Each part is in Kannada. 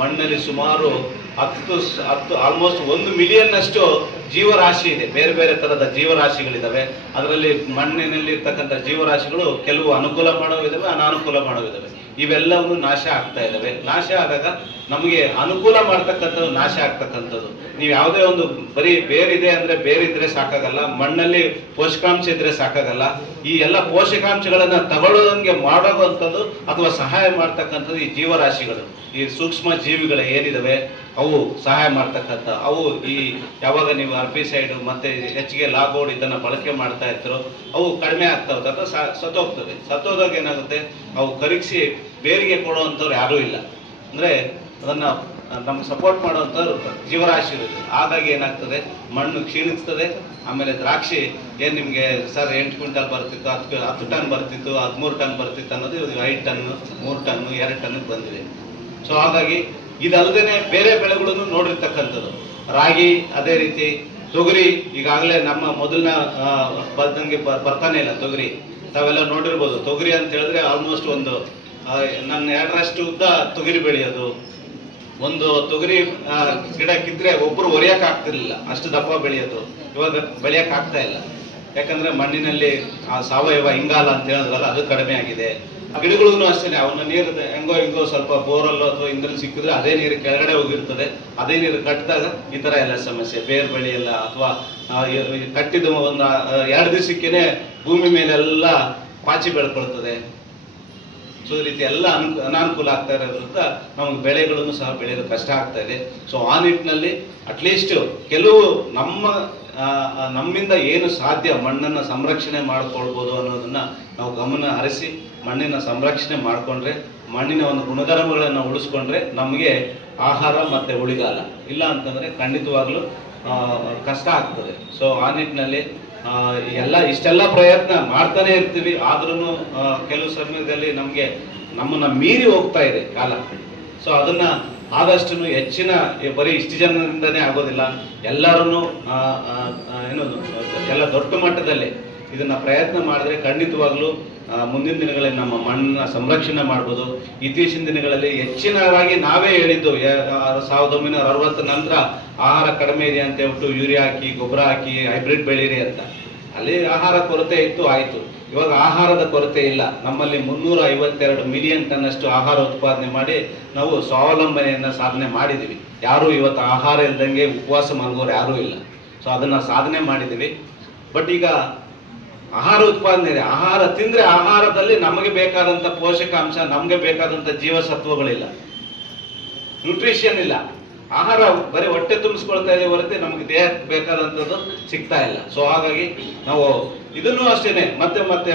ಮಣ್ಣಲ್ಲಿ ಸುಮಾರು 10 ಆಲ್ಮೋಸ್ಟ್ 1 ಮಿಲಿಯನ್ ಅಷ್ಟು ಜೀವರಾಶಿ ಇದೆ. ಬೇರೆ ಬೇರೆ ತರದ ಜೀವರಾಶಿಗಳಿದಾವೆ. ಅದರಲ್ಲಿ ಮಣ್ಣಿನಲ್ಲಿ ಇರ್ತಕ್ಕಂಥ ಜೀವರಾಶಿಗಳು ಕೆಲವು ಅನುಕೂಲ ಮಾಡೋವಿದಾವೆ, ಅನಾನುಕೂಲ ಮಾಡೋವಿದಾವೆ. ಇವೆಲ್ಲವನ್ನು ನಾಶ ಆಗ್ತಾ ಇದ್ದಾವೆ. ನಾಶ ಆದಾಗ ನಮಗೆ ಅನುಕೂಲ ಮಾಡ್ತಕ್ಕಂಥದ್ದು ನಾಶ ಆಗ್ತಕ್ಕಂಥದ್ದು. ನೀವು ಯಾವುದೇ ಒಂದು ಬರೀ ಬೇರಿದೆ ಅಂದ್ರೆ ಬೇರಿದ್ರೆ ಸಾಕಾಗಲ್ಲ, ಮಣ್ಣಲ್ಲಿ ಪೋಷಕಾಂಶ ಇದ್ರೆ ಸಾಕಾಗಲ್ಲ. ಈ ಎಲ್ಲ ಪೋಷಕಾಂಶಗಳನ್ನ ತಗೊಳ್ಳೋದಂಗೆ ಮಾಡುವಂಥದ್ದು ಅಥವಾ ಸಹಾಯ ಮಾಡ್ತಕ್ಕಂಥದ್ದು ಈ ಜೀವರಾಶಿಗಳು, ಈ ಸೂಕ್ಷ್ಮ ಜೀವಿಗಳು ಏನಿದಾವೆ ಅವು ಸಹಾಯ ಮಾಡ್ತಕ್ಕಂಥ ಅವು. ಈ ಯಾವಾಗ ನೀವು ಹರ್ಬಿಸೈಡ್ ಮತ್ತೆ ಹೆಚ್ಚಿಗೆ ಲಾಗೋಡ್ ಇದನ್ನ ಬಳಕೆ ಮಾಡ್ತಾ ಇರ್ತಾರೋ ಅವು ಕಡಿಮೆ ಆಗ್ತಾ ಹೋಗ್ತದೆ ಅಥವಾ ಸತ್ತೋಗ್ತದೆ. ಸತ್ತೋದಾಗ ಏನಾಗುತ್ತೆ, ಅವು ಕರಗಿಸಿ ಬೇರಿಗೆ ಕೊಡುವಂಥವ್ರು ಯಾರೂ ಇಲ್ಲ. ಅಂದ್ರೆ ಅದನ್ನ ನಮ್ಗೆ ಸಪೋರ್ಟ್ ಮಾಡುವಂಥವ್ರು ಜೀವರಾಶಿ ಇರುತ್ತೆ. ಹಾಗಾಗಿ ಏನಾಗ್ತದೆ, ಮಣ್ಣು ಕ್ಷೀಣಿಸ್ತದೆ. ಆಮೇಲೆ ದ್ರಾಕ್ಷಿ ಏನು ನಿಮಗೆ ಸರ್ 8 ಕ್ವಿಂಟಲ್ ಬರ್ತಿತ್ತು, 10 ಟನ್ ಬರ್ತಿತ್ತು, 13 ಟನ್ ಬರ್ತಿತ್ತು ಅನ್ನೋದು 5 ಟನ್, 3 ಟನ್, 2 ಟನ್ ಬಂದಿದೆ. ಸೊ ಹಾಗಾಗಿ ಇದಲ್ಲದೆ ಬೇರೆ ಬೆಳೆಗಳನ್ನು ನೋಡಿರ್ತಕ್ಕಂಥದ್ದು. ರಾಗಿ, ಅದೇ ರೀತಿ ತೊಗರಿ. ಈಗಾಗಲೇ ನಮ್ಮ ಮೊದಲಿನ ಬರ್ದಂಗೆ ಬರ್ತಾನೆ ಇಲ್ಲ ತೊಗರಿ. ತಾವೆಲ್ಲ ನೋಡಿರ್ಬೋದು. ತೊಗರಿ ಅಂತ ಹೇಳಿದ್ರೆ ಆಲ್ಮೋಸ್ಟ್ ನನ್ನ 2ರಷ್ಟು ಉದ್ದ ತೊಗರಿ ಬೆಳೆಯೋದು. ಒಂದು ತೊಗರಿ ಗಿಡ ಕಿದ್ರೆ ಒಬ್ರು ಒರೆಯಕ್ ಆಗ್ತಿರ್ಲಿಲ್ಲ, ಅಷ್ಟು ದಪ್ಪ ಬೆಳೆಯೋದು. ಇವಾಗ ಬೆಳೆಯಕ್ ಆಗ್ತಾ ಇಲ್ಲ. ಯಾಕಂದ್ರೆ ಮಣ್ಣಿನಲ್ಲಿ ಸಾವಯವ ಇಂಗಾಲ ಅಂತ ಹೇಳಿದ್ರಲ್ಲ, ಅದು ಕಡಿಮೆ ಆಗಿದೆ. ಗಿಡಗಳಿಗೂ ಅಷ್ಟೇ, ಅವನ್ನ ನೀರು ಹೆಂಗೋ ಸ್ವಲ್ಪ ಬೋರಲ್ಲೋ ಅಥವಾ ಇಂದ್ರಲ್ಲಿ ಸಿಕ್ಕಿದ್ರೆ ಅದೇ ನೀರು ಕೆಳಗಡೆ ಹೋಗಿರ್ತದೆ. ಅದೇ ನೀರು ಕಟ್ಟಿದಾಗ ಈ ತರ ಎಲ್ಲ ಸಮಸ್ಯೆ. ಬೇರ್ ಬೆಳೆಯಲ್ಲ ಅಥವಾ ಕಟ್ಟಿದ 2 ದಿವಸಕ್ಕೇನೆ ಭೂಮಿ ಮೇಲೆಲ್ಲ ಪಾಚಿ ಬೆಳ್ಕೊಳ್ತದೆ. ಸೊ ಈ ರೀತಿ ಎಲ್ಲ ಅನಾನುಕೂಲ ಆಗ್ತಾ ಇರೋದ್ರಿಂದ ನಮಗೆ ಬೆಳೆಗಳನ್ನು ಸಹ ಬೆಳೆಯೋದು ಕಷ್ಟ ಆಗ್ತಾ ಇದೆ. ಸೊ ಆ ನಿಟ್ಟಿನಲ್ಲಿ ಅಟ್ಲೀಸ್ಟ್ ಕೆಲವು ನಮ್ಮಿಂದ ಏನು ಸಾಧ್ಯ ಮಣ್ಣನ್ನು ಸಂರಕ್ಷಣೆ ಮಾಡ್ಕೊಳ್ಬೋದು ಅನ್ನೋದನ್ನ ನಾವು ಗಮನ ಹರಿಸಿ ಮಣ್ಣಿನ ಸಂರಕ್ಷಣೆ ಮಾಡಿಕೊಂಡ್ರೆ, ಮಣ್ಣಿನ ಒಂದು ಗುಣಧರ್ಮಗಳನ್ನು ಉಳಿಸ್ಕೊಂಡ್ರೆ ನಮಗೆ ಆಹಾರ ಮತ್ತೆ ಉಳಿಗಾಲ. ಇಲ್ಲ ಅಂತಂದ್ರೆ ಖಂಡಿತವಾಗ್ಲೂ ಕಷ್ಟ ಆಗ್ತದೆ. ಸೊ ಆ ನಿಟ್ಟಿನಲ್ಲಿ ಇಷ್ಟೆಲ್ಲ ಪ್ರಯತ್ನ ಮಾಡ್ತಾನೆ ಇರ್ತೀವಿ. ಆದ್ರೂ ಕೆಲವು ಸಮಯದಲ್ಲಿ ನಮ್ಮನ್ನ ಮೀರಿ ಹೋಗ್ತಾ ಇದೆ ಕಾಲ. ಸೊ ಅದನ್ನ ಆದಷ್ಟು ಹೆಚ್ಚಿನ ಬರೀ ಇಷ್ಟು ಜನರಿಂದನೇ ಆಗೋದಿಲ್ಲ, ಎಲ್ಲರೂ ಎಲ್ಲ ದೊಡ್ಡ ಮಟ್ಟದಲ್ಲಿ ಇದನ್ನ ಪ್ರಯತ್ನ ಮಾಡಿದ್ರೆ ಖಂಡಿತವಾಗ್ಲೂ ಮುಂದಿನ ದಿನಗಳಲ್ಲಿ ನಮ್ಮ ಮಣ್ಣನ್ನ ಸಂರಕ್ಷಣೆ ಮಾಡ್ಬೋದು. ಇತ್ತೀಚಿನ ದಿನಗಳಲ್ಲಿ ಹೆಚ್ಚಿನವಾಗಿ ನಾವೇ ಹೇಳಿದ್ದು 1960 ನಂತರ ಆಹಾರ ಕಡಿಮೆ ಇದೆ ಅಂತ ಹೇಳ್ಬಿಟ್ಟು ಯೂರಿಯಾ ಹಾಕಿ, ಗೊಬ್ಬರ ಹಾಕಿ, ಹೈಬ್ರಿಡ್ ಬೆಳೀರಿ ಅಂತ. ಅಲ್ಲಿ ಆಹಾರ ಕೊರತೆ ಇತ್ತು, ಆಯ್ತು. ಇವಾಗ ಆಹಾರದ ಕೊರತೆ ಇಲ್ಲ. ನಮ್ಮಲ್ಲಿ 352 ಮಿಲಿಯನ್ ಟನ್ ಅಷ್ಟು ಆಹಾರ ಉತ್ಪಾದನೆ ಮಾಡಿ ನಾವು ಸ್ವಾವಲಂಬನೆಯನ್ನ ಸಾಧನೆ ಮಾಡಿದೀವಿ. ಯಾರು ಇವತ್ತು ಆಹಾರ ಇಲ್ದಂಗೆ ಉಪವಾಸ ಮಲಗೋರು ಯಾರೂ ಇಲ್ಲ. ಸೊ ಅದನ್ನ ಸಾಧನೆ ಮಾಡಿದೀವಿ. ಬಟ್ ಈಗ ಆಹಾರ ಉತ್ಪಾದನೆ ಇದೆ. ಆಹಾರ ತಿಂದ್ರೆ ಆಹಾರದಲ್ಲಿ ನಮಗೆ ಬೇಕಾದಂತ ಪೋಷಕಾಂಶ, ನಮಗೆ ಬೇಕಾದಂತ ಜೀವಸತ್ವಗಳಿಲ್ಲ, ನ್ಯೂಟ್ರಿಷನ್ ಇಲ್ಲ. ಆಹಾರ ಬರೀ ಹೊಟ್ಟೆ ತುಂಬಿಸ್ಕೊಳ್ತಾ ಇದೆ ಹೊರತು ನಮಗೆ ದೇಹಕ್ಕೆ ಬೇಕಾದಂಥದ್ದು ಸಿಗ್ತಾ ಇಲ್ಲ. ಸೊ ಹಾಗಾಗಿ ನಾವು ಇದನ್ನು ಅಷ್ಟೇನೆ ಮತ್ತೆ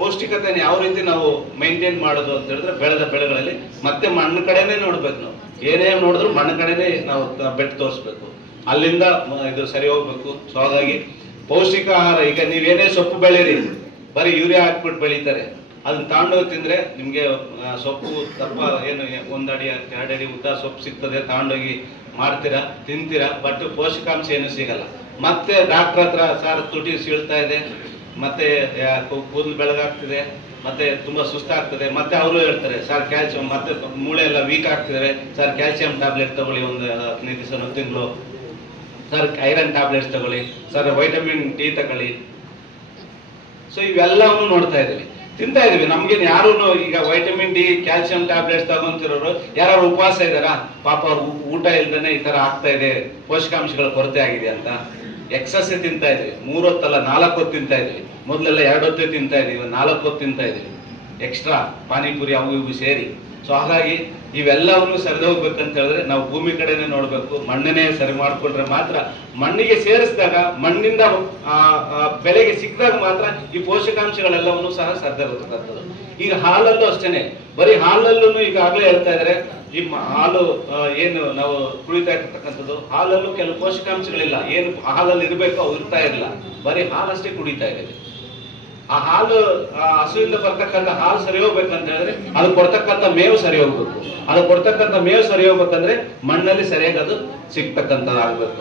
ಪೌಷ್ಟಿಕತೆಯನ್ನು ಯಾವ ರೀತಿ ನಾವು ಮೈಂಟೈನ್ ಮಾಡೋದು ಅಂತ ಹೇಳಿದ್ರೆ ಬೆಳೆದ ಬೆಳೆಗಳಲ್ಲಿ ಮತ್ತೆ ಮಣ್ಣು ಕಡೆನೇ ನೋಡ್ಬೇಕು. ನಾವು ಏನೇ ನೋಡಿದ್ರು ಮಣ್ಣು ಕಡೆನೇ ನಾವು ಬೆಟ್ಟು ತೋರಿಸ್ಬೇಕು. ಅಲ್ಲಿಂದ ಇದು ಸರಿ ಹೋಗ್ಬೇಕು. ಸೊ ಹಾಗಾಗಿ ಪೌಷ್ಟಿಕ ಆಹಾರ, ಈಗ ನೀವೇನೇ ಸೊಪ್ಪು ಬೆಳೀರಿ, ಬರೀ ಯೂರಿಯಾ ಹಾಕ್ಬಿಟ್ಟು ಬೆಳೀತಾರೆ. ಅದನ್ನ ತಗೊಂಡೋಗಿ ತಿಂದ್ರೆ ನಿಮ್ಗೆ ಸೊಪ್ಪು ದಪ್ಪ ಏನು 1 ಅಡಿ 2 ಅಡಿ ಉದ್ದ ಸೊಪ್ಪು ಸಿಗ್ತದೆ, ತಗೊಂಡೋಗಿ ಮಾಡ್ತೀರಾ, ತಿಂತೀರಾ. ಬಟ್ ಪೋಷಕಾಂಶ ಏನು ಸಿಗಲ್ಲ. ಮತ್ತೆ ಡಾಕ್ಟರ್ ಹತ್ರ ಸರ್ ತುಟಿ ಸೀಳ್ತಾ ಇದೆ, ಮತ್ತೆ ಕೂದಲು ಬೆಳಗಾಗ್ತಿದೆ, ಮತ್ತೆ ತುಂಬಾ ಸುಸ್ತಾಗ್ತದೆ. ಮತ್ತೆ ಅವರು ಹೇಳ್ತಾರೆ ಸರ್ ಕ್ಯಾಲ್ಸಿಯಂ, ಮತ್ತೆ ಮೂಳೆ ಎಲ್ಲ ವೀಕ್ ಆಗ್ತಿದ್ದಾರೆ, ಸರ್ ಕ್ಯಾಲ್ಸಿಯಂ ಟ್ಯಾಬ್ಲೆಟ್ ತಗೊಳ್ಳಿ, ಒಂದು 15 ದಿವಸ 1 ತಿಂಗಳು. ಸರ್ ಐರನ್ ಟ್ಯಾಬ್ಲೆಟ್ಸ್ ತಗೊಳ್ಳಿ, ಸರ್ ವೈಟಮಿನ್ ಡಿ ತಗೊಳ್ಳಿ. ಸೊ ಇವೆಲ್ಲವನ್ನು ನೋಡ್ತಾ ಇದ್ದೀವಿ, ತಿಂತಾ ಇದೀವಿ. ನಮ್ಗೇನು ಯಾರು ಈಗ ವೈಟಮಿನ್ ಡಿ, ಕ್ಯಾಲ್ಸಿಯಂ ಟ್ಯಾಬ್ಲೆಟ್ಸ್ ತಗೊಂತಿರೋರು ಯಾರು ಉಪವಾಸ ಇದಾರ? ಪಾಪ ಅವ್ರು ಊಟ ಇಲ್ದೇನೆ ಈ ತರ ಆಗ್ತಾ ಇದೆ, ಪೋಷಕಾಂಶಗಳ ಕೊರತೆ ಆಗಿದೆ ಅಂತ ಎಕ್ಸಸ್ ತಿಂತಾ ಇದ್ವಿ. 3 ಹೊತ್ತಲ್ಲ 4 ಹೊತ್ತು ತಿಂತಾ ಇದ್ವಿ. ಮೊದಲೆಲ್ಲ 2 ಹೊತ್ತು ತಿಂತಾ ಇದೀವಿ, 4 ಹೊತ್ತು ತಿಂತಾ ಇದೀವಿ, ಎಕ್ಸ್ಟ್ರಾ ಪಾನಿಪುರಿ ಅವು ಇವು ಸೇರಿ. ಸೊ ಹಾಗಾಗಿ ಇವೆಲ್ಲವನ್ನು ಸರಿದೋಗ್ಬೇಕಂತ ಹೇಳಿದ್ರೆ ನಾವು ಭೂಮಿ ಕಡೆನೆ ನೋಡ್ಬೇಕು. ಮಣ್ಣನ್ನೇ ಸರಿ ಮಾಡ್ಕೊಂಡ್ರೆ ಮಾತ್ರ, ಮಣ್ಣಿಗೆ ಸೇರಿಸಿದಾಗ, ಮಣ್ಣಿಂದ ಬೆಳೆಗೆ ಸಿಕ್ಕಿದಾಗ ಮಾತ್ರ ಈ ಪೋಷಕಾಂಶಗಳೆಲ್ಲವನ್ನು ಸಹ ಸರಿದೋಗ್ತಕ್ಕಂಥದ್ದು. ಈಗ ಹಾಲಲ್ಲೂ ಅಷ್ಟೇನೆ, ಬರೀ ಹಾಲಲ್ಲೂ ಈಗಾಗಲೇ ಹೇಳ್ತಾ ಇದಾರೆ, ಈ ಹಾಲು ಏನು ನಾವು ಕುಡಿತಾ ಇರ್ತಕ್ಕಂಥದ್ದು, ಹಾಲಲ್ಲೂ ಕೆಲವು ಪೋಷಕಾಂಶಗಳಿಲ್ಲ. ಏನು ಹಾಲಲ್ಲಿ ಇರಬೇಕು ಅವು ಇರ್ತಾ ಇರಲಿಲ್ಲ, ಬರೀ ಹಾಲಷ್ಟೇ ಕುಡಿತಾ ಇದ್ದೇವೆ. ಆ ಹಾಲು ಹಸುವಿಂದ ಬರ್ತಕ್ಕಂಥ ಹಾಲು ಸರಿ ಹೋಗ್ಬೇಕಂತ ಹೇಳಿದ್ರೆ ಅದು ಕೊಡ್ತಕ್ಕಂಥ ಮೇವು ಸರಿ ಹೋಗ್ಬೇಕು. ಅದು ಕೊಡ್ತಕ್ಕಂಥ ಮೇವು ಸರಿ ಹೋಗ್ಬೇಕಂದ್ರೆ ಮಣ್ಣಲ್ಲಿ ಸರಿಯಾಗಿ ಅದು ಸಿಗ್ತಕ್ಕಂಥದ್ದು ಆಗ್ಬೇಕು.